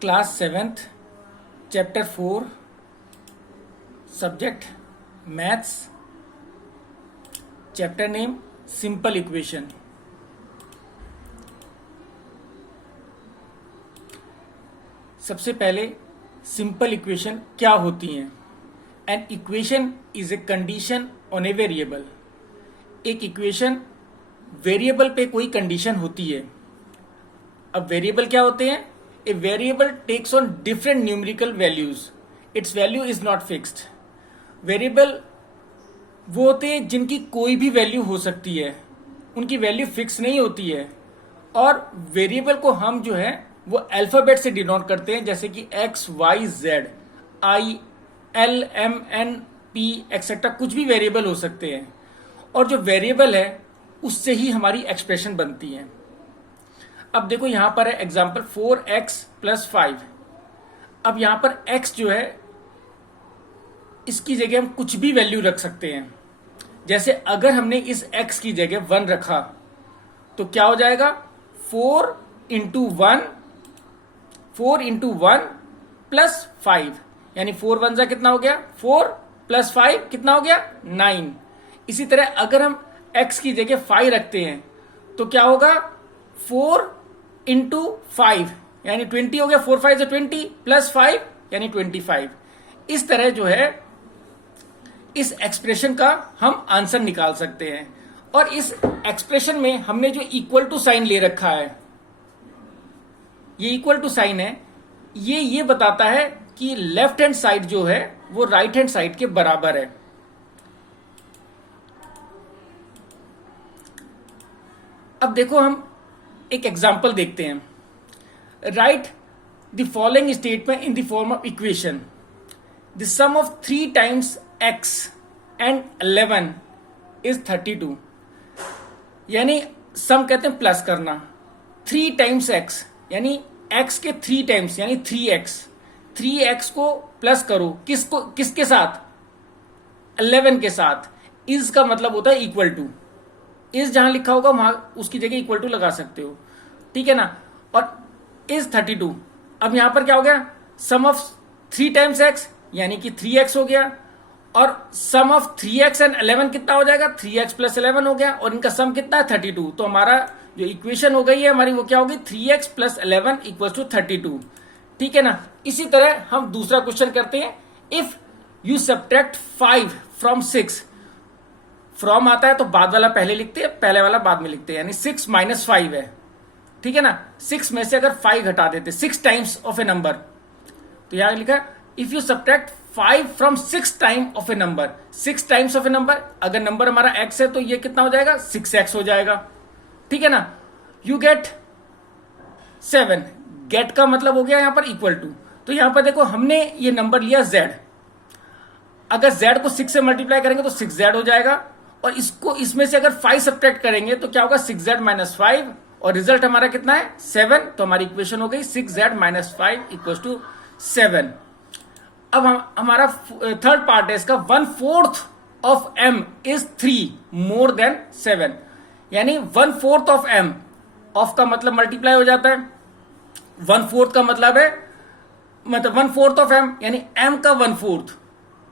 Class 7th chapter 4 subject maths chapter name simple equation. सबसे पहले simple equation क्या होती हैं। An equation is a condition on a variable. एक equation variable पे कोई कंडीशन होती है। अब वेरिएबल क्या होते हैं? A variable takes on different numerical values, its value is not fixed. Variable वो होते हैं जिनकी कोई भी वैल्यू हो सकती है, उनकी वैल्यू फिक्स नहीं होती है। और वेरिएबल को हम जो है वो अल्फाबेट से डिनोट करते हैं, जैसे कि x y z, i l m n p etcetera, कुछ भी वेरिएबल हो सकते हैं। और जो वेरिएबल है उससे ही हमारी एक्सप्रेशन बनती है। अब देखो यहां पर है एग्जाम्पल 4x + 5। अब यहां पर x जो है इसकी जगह हम कुछ भी वैल्यू रख सकते हैं। जैसे अगर हमने इस x की जगह 1 रखा तो क्या हो जाएगा? 4 × 1 + 5, यानी 4 × 1 कितना हो गया? 4 + 5 कितना हो गया? 9। इसी तरह अगर हम x की जगह 5 रखते हैं तो क्या होगा? 4 × 5 यानी 20 हो गया। 4 × 5 = 20 + 5 यानी 25। इस तरह जो है इस एक्सप्रेशन का हम आंसर निकाल सकते हैं। और इस एक्सप्रेशन में हमने जो इक्वल टू साइन ले रखा है, ये इक्वल टू साइन है, ये बताता है कि लेफ्ट हैंड साइड जो है वो राइट हैंड साइड के बराबर है। अब देखो हम एक एग्जाम्पल देखते हैं। Write the following statement in the form of equation. The sum of 3 × x and 11 is 32। यानी सम कहते हैं प्लस करना। 3 × x यानी x के 3 टाइम्स यानी 3x। 3x को प्लस करो किसके साथ? 11 के साथ। इज का मतलब होता है इक्वल टू। इज जहां लिखा होगा वहां उसकी जगह इक्वल टू लगा सकते हो, ठीक है ना। और इज 32। अब यहां पर क्या हो गया? सम ऑफ 3 × x यानी कि 3x हो गया। और सम ऑफ 3x एंड 11 कितना हो जाएगा? 3x + 11 हो गया। और इनका सम कितना है? 32। तो हमारा जो इक्वेशन हो गई है हमारी वो क्या होगी? 3x + 11 = 32, ठीक है ना। इसी तरह हम दूसरा क्वेश्चन करते हैं। If you subtract 5 from 6, from आता है तो बाद वाला पहले लिखते हैं, पहले वाला बाद में लिखते हैं, यानी 6 - 5 है, ठीक है ना। 6 में से अगर 5 घटा देते, 6 टाइम्स ऑफ ए नंबर, तो यहां लिखा if you subtract 5 from 6 time of a number. 6 times of a number, अगर नंबर हमारा x है तो ये कितना हो जाएगा? 6x हो जाएगा, ठीक है ना। You get 7। गेट का मतलब हो गया यहां पर इक्वल टू। तो यहां पर देखो हमने ये नंबर लिया z। अगर z को 6 से मल्टीप्लाई करेंगे तो 6z हो जाएगा। और इसमें से अगर 5 सब्ट्रैक्ट करेंगे तो क्या होगा? 6z - 5। और रिजल्ट हमारा कितना है? 7। तो हमारी इक्वेशन हो गई 6z - 5 = 7। अब हमारा थर्ड पार्ट है इसका। 1/4 of m is 3 more than 7। यानी 1/4 ऑफ m, ऑफ का मतलब मल्टीप्लाई हो जाता है। 1/4 का मतलब है 1/4 ऑफ m यानी m का 1/4,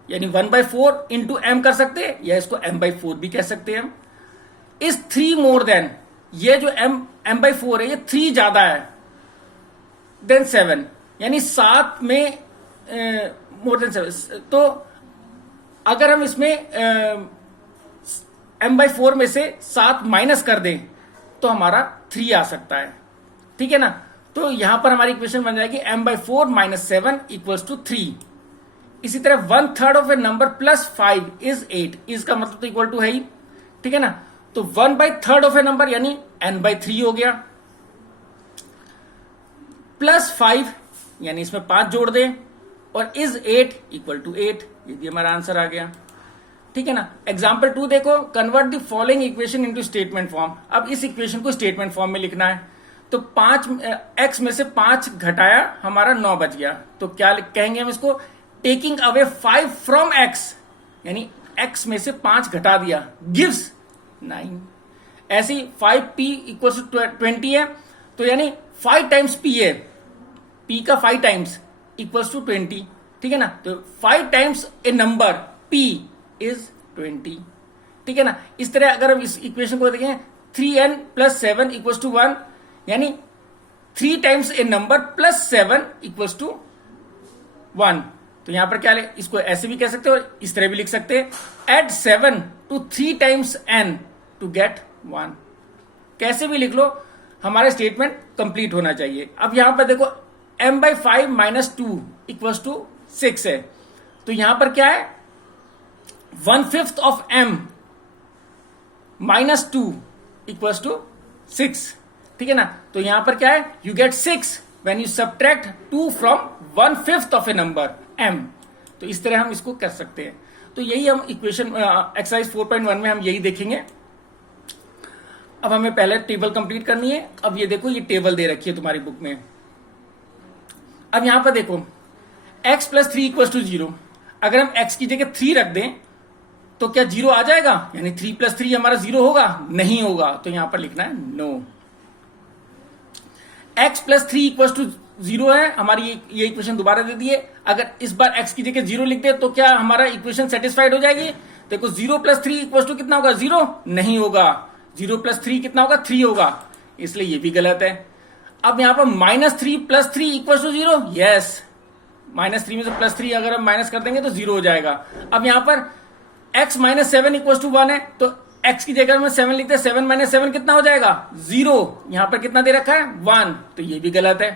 यानी 1/4 × m कर सकते हैं, या इसको m/4 भी कह सकते हैं हम। इस 3 मोर देन, ये जो m/4 है ये 3 ज्यादा है देन 7, यानी 7 में मोर देन 7। तो अगर हम इसमें m/4 में से 7 माइनस कर दें तो हमारा 3 आ सकता है, ठीक है ना। तो यहां पर हमारी इक्वेशन बन जाएगी m/4 - 7 = 3। इसी तरह 1/3 ऑफ ए नंबर +5 इज 8। इसका मतलब तो इक्वल टू है ही, ठीक है ना। तो 1/3 ऑफ ए नंबर यानी n/3 हो गया, +5 यानी इसमें 5 जोड़ दें, और इज 8 = 8। ये भी हमारा आंसर आ गया, ठीक है ना। एग्जाम्पल 2 देखो। Convert the following equation into statement form. अब इस इक्वेशन को स्टेटमेंट फॉर्म में लिखना है। तो 5 x में से 5 घटाया, हमारा 9 बच गया। तो क्या कहेंगे हम इसको? टेकिंग अवे 5 फ्रॉम x, यानी x में से 5 घटा दिया, गिव्स 9। ऐसी 5p = 20 है, तो यानी 5 टाइम्स p है p का 5 टाइम्स इक्वल्स टू 20, ठीक है ना। तो 5 times a number p is 20, ठीक है ना। इस तरह अगर हम इस इक्वेशन को देखें 3n प्लस 7 इक्वल्स टू 1, यानी 3 times a number plus 7 equals to 1। तो यहां पर क्या है, इसको ऐसे भी कह सकते हो, इस तरह भी लिख सकते हैं, add 7 to 3 times n to get 1। कैसे भी लिख लो, हमारा स्टेटमेंट कंप्लीट होना चाहिए। अब यहां पर देखो m/5 माइनस 2 इक्वल्स टू 6 है, तो यहां पर क्या है 1/5 of m minus 2 equals to 6, ठीक है ना। तो यहां पर क्या है, you get 6 when you subtract 2 from 1/5 of a number m। तो इस तरह हम इसको कर सकते हैं। तो यही हम इक्वेशन एक्सरसाइज 4.1 में हम यही देखेंगे। अब हमें पहले टेबल कंप्लीट करनी है। अब ये देखो, ये टेबल दे रखी है तुम्हारी बुक में। अब यहां पर देखो x प्लस 3 इक्वल टू 0, अगर हम x की जगह 3 रख दें तो क्या 0 आ जाएगा, यानी 3 प्लस 3 हमारा 0 होगा? नहीं होगा। तो यहां पर लिखना है no. x plus 3 equal to 0 है, हमारी ये इक्वेशन दोबारा दे दी है। अगर इस बार x की जगह 0 लिख दे तो क्या हमारा इक्वेशन सेटिस्फाइड हो जाएगी? देखो 0 प्लस 3 इक्वल टू कितना होगा? 0 नहीं होगा। 0 प्लस 3 कितना होगा? 3 होगा, इसलिए ये भी गलत है। अब यहां पर minus 3 plus 3 equal to 0, yes, minus 3 में से प्लस 3 अगर हम माइनस कर देंगे तो 0 हो जाएगा। अब यहां पर x माइनस 7 इक्वल टू 1 है, तो x की जगह में 7 लिखते हैं, 7 माइनस 7 कितना हो जाएगा? 0। यहां पर कितना दे रखा है? 1, तो ये भी गलत है।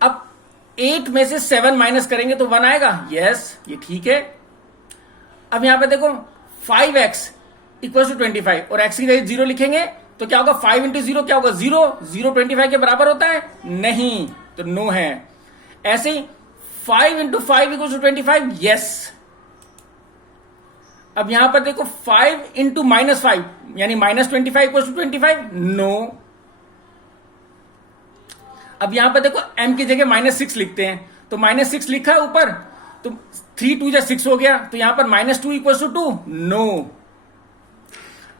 अब 8 में से 7 माइनस करेंगे तो 1 आएगा, यस, ये ठीक है। अब यहां पे देखो 5x इक्वल टू 25 और x की जगह 0 लिखेंगे तो क्या होगा? 5 इंटू 0 क्या होगा? 0। 0 25 के बराबर होता है? नहीं, तो नो है। ऐसे ही 5 इंटू 5 इक्वल टू 25, यस। अब यहां पर देखो 5 इंटू माइनस 5 यानी माइनस 25 इक्वल टू 25, नो। अब यहां पर देखो m की जगह माइनस 6 लिखते हैं, तो माइनस 6 लिखा है ऊपर, तो 3 2 जा 6 हो गया, तो यहां पर माइनस 2 इक्वल टू 2, नो।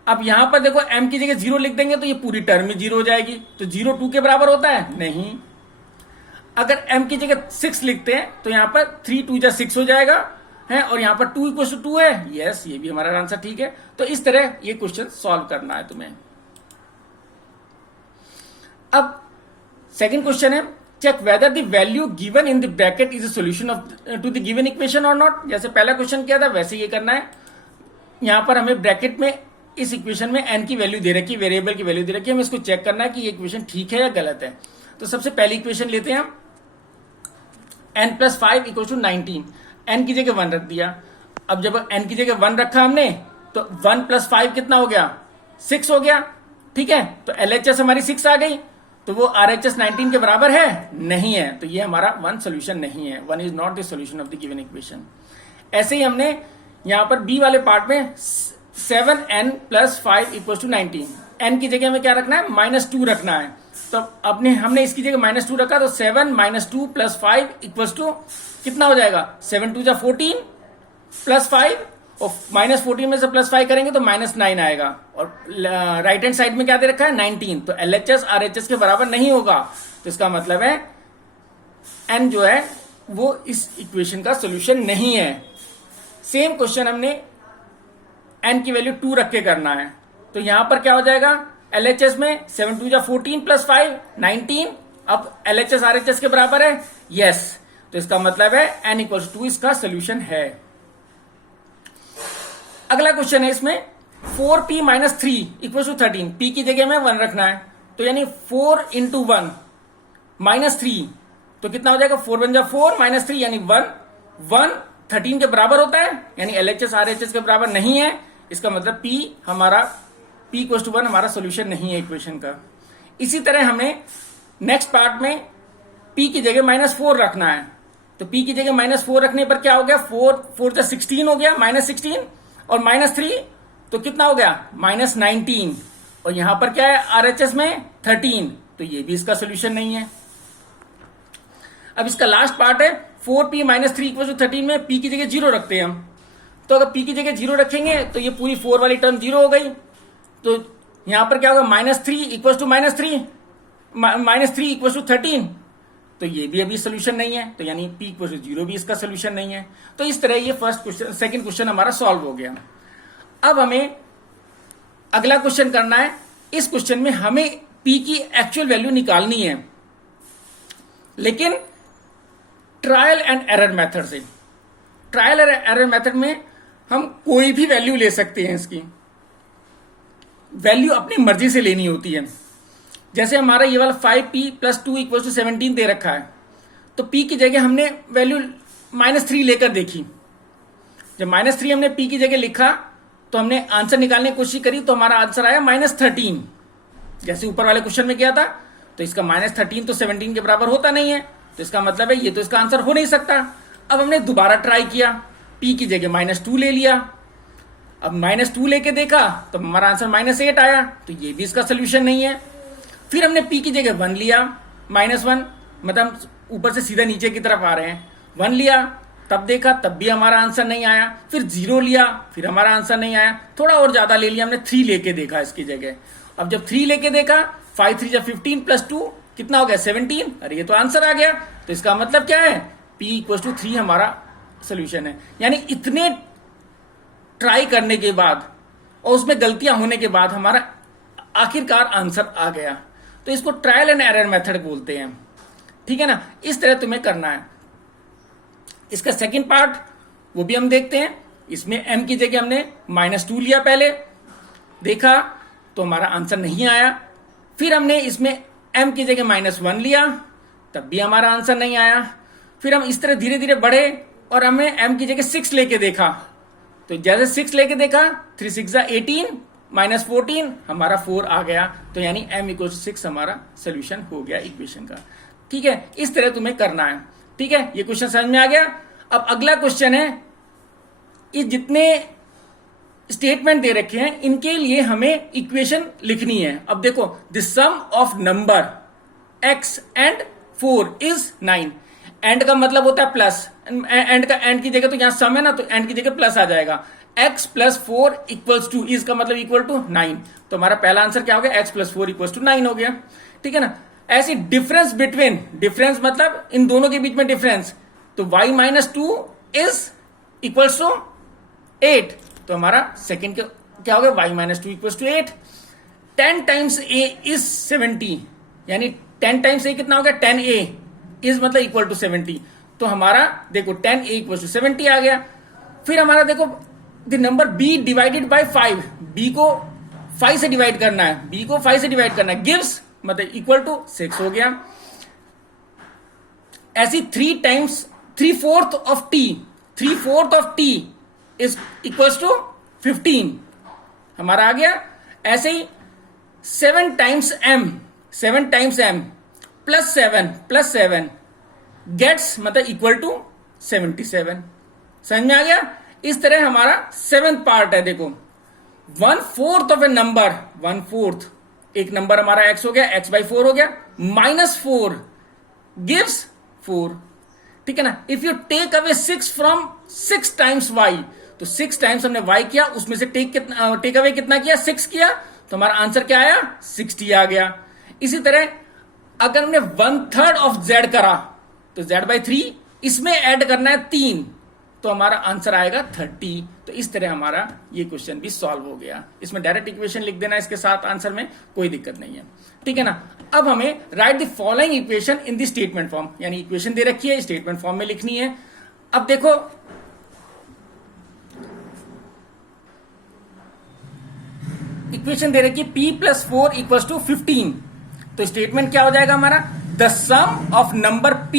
अब यहां पर देखो m की जगह 0 लिख देंगे तो ये पूरी टर्म में 0 हो जाएगी, तो 0 2 के बराबर होता है? नहीं। अगर m की जगह 6 लिखते हैं तो यहां पर 3 2 जा 6 हो जाएगा है, और यहां पर 2 इक्वल टू 2 है, यस, ये भी हमारा आंसर ठीक है। तो इस तरह ये क्वेश्चन सॉल्व करना है तुम्हें। अब सेकंड क्वेश्चन है, check whether the value given in the bracket is a solution of to the given equation और नॉट। जैसे पहला क्वेश्चन किया था वैसे ये करना है। यहां पर हमें ब्रैकेट में इस इक्वेशन में n की वैल्यू दे रखी है, वेरिएबल की वैल्यू दे रखी है, हमें इसको चेक करना है कि ये इक्वेशन ठीक है या गलत है। तो सबसे पहली इक्वेशन लेते हैं हम, n plus 5 equal to 19, n की जगह 1 रख दिया। अब जब n की जगह 1 रखा हमने तो 1 प्लस 5 कितना हो गया? 6 हो गया, ठीक है। तो LHS हमारी 6 आ गई, तो वो RHS 19 के बराबर है? नहीं है, तो ये हमारा 1 सोल्यूशन नहीं है। 1 is not the solution of the given equation. ऐसे ही हमने यहां पर B वाले पार्ट में 7n plus 5 equal to 19, n की जगह में क्या रखना है? माइनस 2 रखना है। तो हमने इसकी जगह माइनस 2 रखा, तो 7 माइनस 2 प्लस 5 इक्वल टू कितना हो जाएगा? 7 2 जा 14 प्लस 5, और माइनस 14 में से प्लस 5 करेंगे तो माइनस 9 आएगा, और राइट हैंड साइड में क्या दे रखा है? 19। तो LHS RHS के बराबर नहीं होगा, तो इसका मतलब है n जो है वो इस इक्वेशन का सोल्यूशन नहीं है। सेम क्वेश्चन हमने n की वैल्यू 2 रख के करना है, तो यहां पर क्या हो जाएगा? LHS में 7 2 जा 14 प्लस 5 19, अब LHS RHS के बराबर है, यस। तो इसका मतलब है n इक्वल टू 2 इसका सोल्यूशन है। अगला क्वेश्चन है, इसमें 4p minus 3 equal to 13, p की जगह में 1 रखना है, तो यानी 4 इंटू 1 माइनस 3, तो कितना हो जाएगा? 4 1 जा 4 माइनस 3 यानी 1, 1 13 के बराबर होता है, यानी LHS RHS के बराबर नहीं है। इसका मतलब p हमारा p इक्वल टू 1 हमारा सोल्यूशन नहीं है इक्वेशन का। इसी तरह हमें नेक्स्ट पार्ट में p की जगह माइनस 4 रखना है, तो p की जगह माइनस 4 रखने पर क्या हो गया? 4 4 जा 16 हो गया, माइनस 16, और माइनस 3 तो कितना हो गया? माइनस 19, और यहां पर क्या है? RHS में 13, तो ये भी इसका सोल्यूशन नहीं है। अब इसका लास्ट पार्ट है 4p माइनस 3 इक्वल टू 13 में p की जगह 0 रखते हैं हम, तो अगर p की जगह 0 रखेंगे तो ये पूरी 4 वाली टर्म 0 हो गई, तो यहां पर क्या होगा? Minus 3 equal to minus 3 equal to 13, तो ये भी अभी सोल्यूशन नहीं है, तो यानी p इक्वल टू 0 भी इसका सोल्यूशन नहीं है। तो इस तरह ये फर्स्ट क्वेश्चन, सेकंड क्वेश्चन हमारा सॉल्व हो गया। अब हमें अगला क्वेश्चन करना है। इस क्वेश्चन में हमें p की एक्चुअल वैल्यू निकालनी है, लेकिन ट्रायल एंड एरर मेथड से। ट्रायल एंड एरर मेथड में हम कोई भी वैल्यू ले सकते हैं, इसकी वैल्यू अपनी मर्जी से लेनी होती है। जैसे हमारा ये वाला 5p + 2 = 17 दे रखा है, तो p की जगह हमने वैल्यू -3 लेकर देखी। जब -3 हमने p की जगह लिखा तो हमने आंसर निकालने की कोशिश करी, तो हमारा आंसर आया -13। जैसे ऊपर वाले क्वेश्चन में किया था, तो इसका -13 तो 17 के बराबर होता नहीं है, तो इसका मतलब है ये तो इसका आंसर हो नहीं सकता। अब हमने दोबारा ट्राई किया, p की जगह -2 ले लिया। अब -2 लेके देखा तो हमारा आंसर -8 आया, तो ये भी इसका सोल्यूशन नहीं है। फिर हमने p की जगह 1 लिया, -1, मतलब ऊपर से सीधा नीचे की तरफ आ रहे हैं। 1 लिया, तब देखा, तब भी हमारा आंसर नहीं आया। फिर 0 लिया, फिर हमारा आंसर नहीं आया। थोड़ा और ज्यादा ले लिया हमने, 3 लेके देखा इसकी जगह। अब जब 3 लेके देखा, 5 3 = 15 + 2 कितना हो गया 17। अरे ये तो आंसर आ गया। तो इसका मतलब क्या है, p = 3 हमारा सोल्यूशन है। यानी इतने ट्राई करने के बाद और उसमें गलतियां होने के बाद हमारा आखिरकार आंसर आ गया। तो इसको ट्रायल एंड एरर मेथड बोलते हैं, ठीक है ना। इस तरह तुम्हें करना है। इसका सेकंड पार्ट वो भी हम देखते हैं। इसमें m की जगह हमने -2 लिया, पहले देखा तो हमारा आंसर नहीं आया। फिर हमने इसमें m की जगह -1 लिया, तब भी हमारा आंसर नहीं आया। फिर हम इस तरह धीरे धीरे बढ़े और हमने m की जगह 6 लेके देखा। तो जैसे 6 लेके देखा, 3 6 = 18, -14 हमारा 4 आ गया। तो यानी m = 6 हमारा सोल्यूशन हो गया इक्वेशन का, ठीक है। इस तरह तुम्हें करना है, ठीक है। ये क्वेश्चन समझ में आ गया। अब अगला क्वेश्चन है, ये जितने स्टेटमेंट दे रखे हैं इनके लिए हमें इक्वेशन लिखनी है। अब देखो, the sum of number x and 4 = 9। And का मतलब होता है प्लस, एंड की जगह तो यहां सम है ना, तो एंड की जगह प्लस आ जाएगा। x + 4 = 2, इसका मतलब इक्वल टू 9। तो हमारा पहला आंसर क्या हो गया, x + 4 = 9 हो गया, ठीक है ना। ऐसी डिफरेंस बिटवीन, डिफरेंस मतलब इन दोनों के बीच में डिफरेंस, तो y - 2 = 8। तो हमारा सेकंड क्या हो गया, y - 2 = 8। 10 × a = 70, यानी 10 × a कितना हो गया, 10a इज मतलब इक्वल टू 70। तो हमारा देखो 10a = 70 आ गया। फिर हमारा देखो the number b divided by 5, b को 5 से डिवाइड करना है, b को 5 से डिवाइड करना है, गिव्स मतलब इक्वल टू 6 हो गया। ऐसी 3/4 of t, 3/4 of t is equal to 15 हमारा आ गया। ऐसे ही 7 × m, 7 × m +7 + 7 गेट्स मतलब इक्वल टू 77। समझ में आ गया। इस तरह हमारा 7th पार्ट है। देखो 1/4 ऑफ ए नंबर, 1/4 एक नंबर हमारा x हो गया, x/4 हो गया, -4 गिव्स 4, ठीक है ना। If you take away 6 from 6 × y, तो 6 टाइम्स हमने y किया, उसमें से टेक अवे कितना किया, 6 किया, तो हमारा आंसर क्या आया, 60 आ गया। इसी तरह अगर हमने 1/3 ऑफ z करा, तो z/3 इसमें ऐड करना है 3, तो हमारा आंसर आएगा 30। तो इस तरह हमारा ये क्वेश्चन भी सॉल्व हो गया। इसमें डायरेक्ट इक्वेशन लिख देना इसके साथ आंसर में, कोई दिक्कत नहीं है, ठीक है ना। अब हमें right the following equation in the statement form, यानी इक्वेशन दे रखी है, स्टेटमेंट फॉर्म में लिखनी है। अब देखो इक्वेशन दे रखी है p + 4 = 15। तो स्टेटमेंट क्या हो जाएगा हमारा, the sum of number p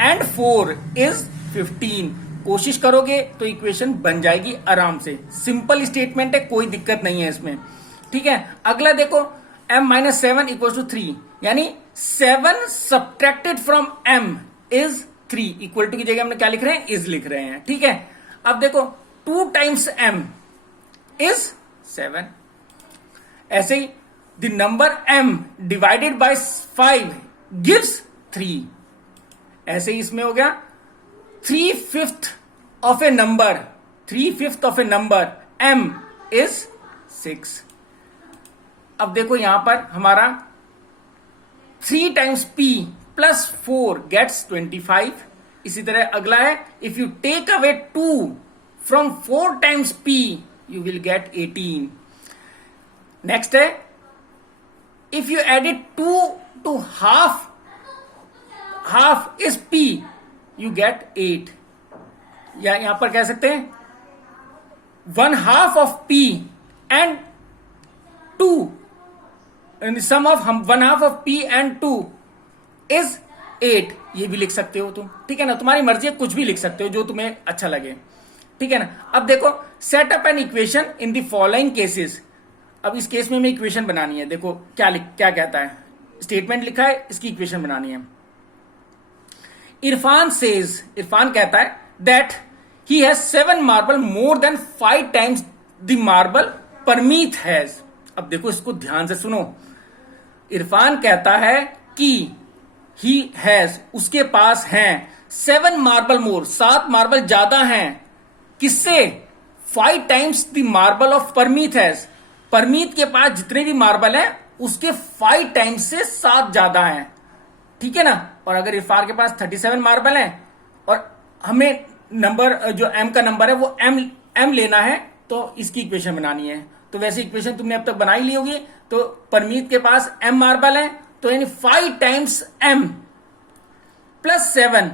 and 4 = 15। कोशिश करोगे तो इक्वेशन बन जाएगी आराम से। सिंपल स्टेटमेंट है, कोई दिक्कत नहीं है इसमें, ठीक है। अगला देखो m - 7 = 3, यानी 7 subtracted from m = 3। Equal to की जगह हमने क्या लिख रहे हैं, इज लिख रहे हैं, ठीक है। अब देखो 2 × m = 7। ऐसे ही the number m divided by 5 gives 3। ऐसे ही इसमें हो गया 3/5 of a number, 3/5 of a number m = 6। अब देखो यहां पर हमारा 3 × p, प्लस 4 गेट्स 25। इसी तरह अगला है, if you take away 2 from 4 times p you will get 18। Next है, if you added 2 to half is p you get 8। या यहां पर कह सकते हैं 1/2 of p and 2, sum of 1/2 of p and 2 is 8। ये भी लिख सकते हो तुम, ठीक है ना, तुम्हारी मर्जी है, कुछ भी लिख सकते हो जो तुम्हें अच्छा लगे, ठीक है ना। अब देखो, set up an equation in the following cases. अब इस केस में हमें इक्वेशन बनानी है। देखो क्या कहता है, स्टेटमेंट लिखा है, इसकी इक्वेशन बनानी है। इरफान कहता है that he has 7 marble more than 5 times the marble Parmeet has. अब देखो इसको ध्यान से सुनो। इरफान कहता है कि ही हैज, उसके पास हैं 7 मार्बल मोर, 7 मार्बल ज्यादा हैं, किससे? 5 times the marble of Parmeet has. Parmeet के पास जितने भी मार्बल हैं उसके 5 टाइम्स से 7 ज्यादा हैं, ठीक है ना। और अगर इरफान के पास 37 मार्बल हैं और हमें नंबर जो m का नंबर है वो m लेना है, तो इसकी इक्वेशन बनानी है। तो वैसे इक्वेशन तुमने अब तक बना ही ली होगी। तो परमीत के पास m मार्बल है, तो यानी 5 टाइम्स m प्लस 7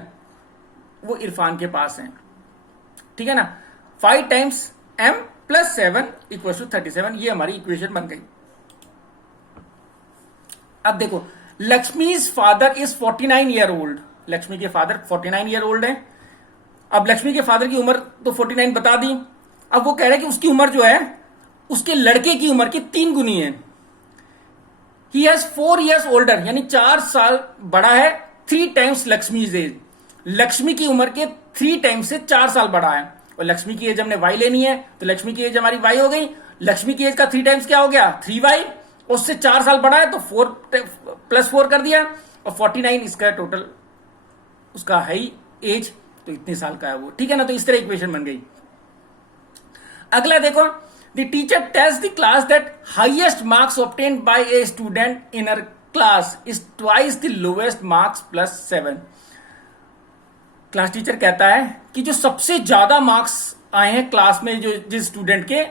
वो इरफान के पास है, ठीक है ना। 5 times m plus 7 equal to 37। ये हमारी इक्वेशन बन गई। अब देखो, Lakshmi's father is 49 year old. Lakshmi के फादर 49 ईयर ओल्ड है। अब लक्ष्मी के फादर की उम्र तो 49 बता दी। अब वो कह रहे हैं कि उसकी उम्र जो है उसके लड़के की उम्र की 3 गुनी है। ही हैज 4 ईयर्स ओल्डर, यानी 4 साल बड़ा है 3 टाइम्स लक्ष्मीज एज। लक्ष्मी की उम्र के 3 टाइम्स से 4 साल बड़ा है। और लक्ष्मी की एज हमने y लेनी है, तो लक्ष्मी की एज हमारी y हो गई। लक्ष्मी की एज का 3 टाइम्स क्या हो गया? 3y। उससे 4 साल बड़ा है तो 4 प्लस 4 कर दिया, और 49 इसका टोटल उसका है एज, तो इतने साल का है वो, ठीक है ना। तो इस तरह इक्वेशन बन गई। अगला देखो, the teacher tells the class that highest marks obtained by a student in our class is twice the lowest marks plus 7। Class teacher कहता है कि जो सबसे ज्यादा मार्क्स आए हैं क्लास में, जो जिस स्टूडेंट के,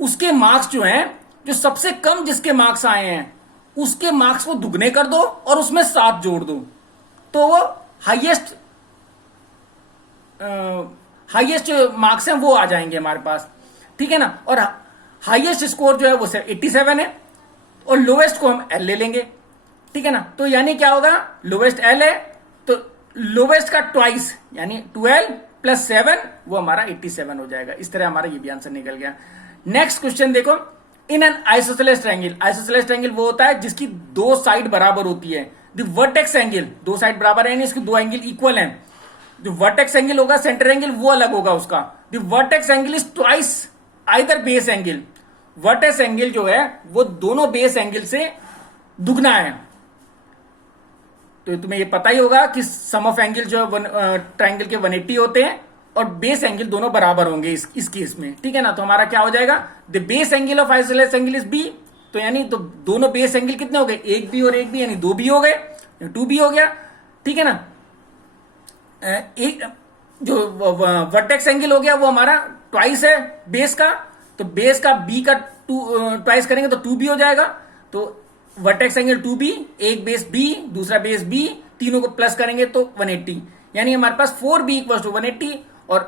उसके मार्क्स जो हैं, जो सबसे कम जिसके मार्क्स आए हैं उसके मार्क्स को दुगने कर दो और उसमें 7 जोड़ दो, तो वो हाईएस्ट मार्क्स हैं वो आ जाएंगे हमारे पास, ठीक है ना। और हाईएस्ट स्कोर जो है वो 87 है, और लोवेस्ट को हम एल ले लेंगे, ठीक है ना। तो यानी क्या होगा, लोवेस्ट एल है तो लोवेस्ट का ट्वाइस यानी 12 प्लस 7 वो हमारा 87 हो जाएगा। इस तरह हमारा ये भी आंसर निकल गया। नेक्स्ट क्वेश्चन देखो, in an isosceles triangle. Isosceles triangle वो होता है जिसकी 2 साइड बराबर होती है। द वर्टेक्स एंगल, 2 साइड बराबर है, इसके 2 एंगल इक्वल हैं। जो वर्टेक्स एंगल होगा, सेंटर एंगल वो अलग होगा उसका। The vertex angle is twice either base angle. Vertex angle जो है वो दोनों बेस एंगल से दुगना है। तो तुम्हें ये पता ही होगा कि सम ऑफ एंगल जो है ट्रायंगल के 180 होते हैं, और बेस एंगल दोनों बराबर होंगे इस केस में, ठीक है ना। तो हमारा क्या हो जाएगा, the base angle of isosceles angle is B. तो यानी तो दोनों बेस एंगल कितने हो गए, एक बी और एक बी, यानी 2 बी हो गए, 2 बी हो गया, ठीक है ना। एक जो वर्टेक्स एंगल हो गया वो हमारा ट्वाइस है बेस का, तो बेस का बी का ट्वाइस करेंगे तो 2 बी हो जाएगा। तो वर्टेक्स एंगल 2 बी, एक बेस बी, दूसरा बेस बी, तीनों को प्लस करेंगे तो 180, यानी हमारे पास 4b इक्वल टू 180। और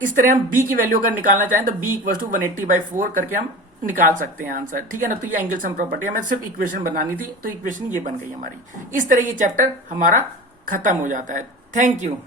इस तरह हम b की वैल्यू अगर निकालना चाहें तो b इक्वल टू 180/4 करके हम निकाल सकते हैं आंसर, ठीक है ना। तो ये एंगल सम प्रॉपर्टी, हमें सिर्फ इक्वेशन बनानी थी, तो इक्वेशन ये बन गई हमारी। इस तरह ये चैप्टर हमारा खत्म हो जाता है। Thank you.